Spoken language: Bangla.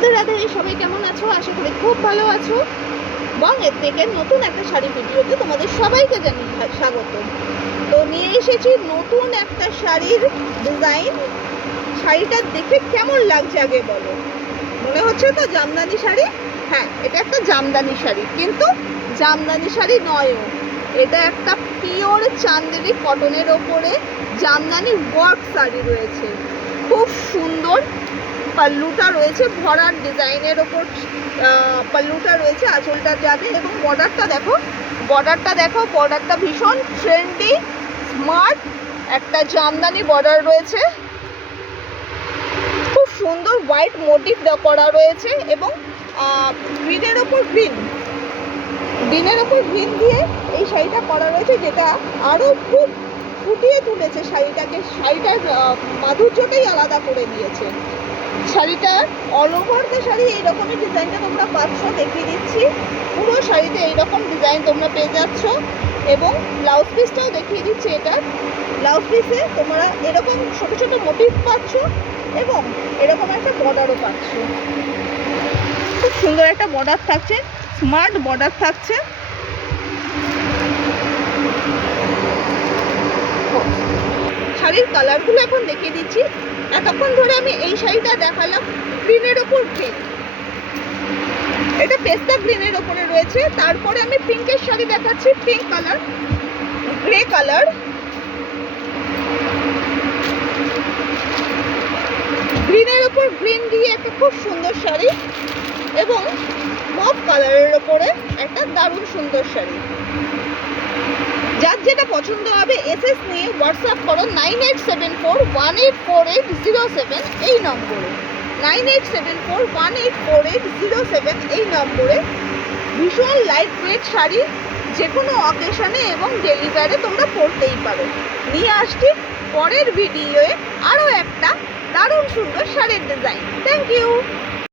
রাধে রাধে, সবাই কেমন আছো? আশা করি খুব ভালো আছো। বং এথনিকের নতুন একটা শাড়ি ভিডিওতে তোমাদের সবাইকে জানাই স্বাগত। তো নিয়ে এসেছি নতুন একটা শাড়ির ডিজাইন। শাড়িটা দেখে কেমন লাগছে আগে বলো। মনে হচ্ছে তো জামদানি শাড়ি? হ্যাঁ, এটা একটা জামদানি শাড়ি, কিন্তু জামদানি শাড়ি নয়ও। এটা একটা পিওর চান্দেরি কটনের ওপরে জামদানি ওয়ার্ক শাড়ি রয়েছে। খুব সুন্দর পাল্লুটা রয়েছে, ভরার ডিজাইনের ওপর পাল্লুটা রয়েছে, আঁচলটা যাবে। এবং বর্ডারটা দেখো, বর্ডারটা ভীষণ ট্রেন্ডি স্মার্ট একটা জামদানি বর্ডার রয়েছে। খুব সুন্দর হোয়াইট মোটিভ করা রয়েছে এবং গ্রিনের ওপর গ্রিন দিয়ে এই শাড়িটা করা রয়েছে, যেটা আরও খুব ফুটিয়ে তুলেছে শাড়িটাকে। শাড়িটার মাধুর্যটাই আলাদা করে দিয়েছে। শাড়িটার অল ওভার দ্য শাড়ি এইরকমই ডিজাইনটা তোমরা পাচ্ছ, দেখিয়ে দিচ্ছি। পুরো শাড়িতে এইরকম ডিজাইন তোমরা পেয়ে যাচ্ছ। এবং ব্লাউজ পিসটাও দেখিয়ে দিচ্ছি। এটার ব্লাউজ পিসে তোমরা এরকম ছোটো ছোটো মোটিভ পাচ্ছ এবং এরকম একটা বর্ডারও পাচ্ছ। খুব সুন্দর একটা বর্ডার থাকছে, স্মার্ট বর্ডার থাকছে। শাড়ির কালারগুলো এখন দেখিয়ে দিচ্ছি। এতক্ষণ ধরে আমি এই শাড়িটা দেখালাম গ্রিনের ওপর গ্রিন, এটা পেস্তা গ্রিনের ওপরে রয়েছে। তারপরে আমি পিঙ্কের শাড়ি দেখাচ্ছি, পিঙ্ক কালার, গ্রে কালার, গ্রিনের ওপর গ্রিন দিয়ে একটা খুব সুন্দর শাড়ি এবং মভ কালারের ওপরে একটা দারুণ সুন্দর শাড়ি। যার যেটা পছন্দ হবে এসএস নিয়ে হোয়াটসঅ্যাপ করো 9874184807 এই নম্বরে, 9874184807 এই নম্বরে। ভীষণ লাইট ওয়েট শাড়ি, যে কোনো অকেশনে এবং ডেলিভারে তোমরা পরতেই পারো। নিয়ে আসছি পরের ভিডিওয়ে আরও একটা দারুণ সুন্দর শাড়ির ডিজাইন। Thank you.